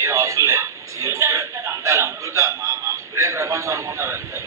ఏం అవసరం లేదు. అంతా ముగ్గురుతో మా ముగ్గురే ప్రపంచం అనుకుంటారు అంతే.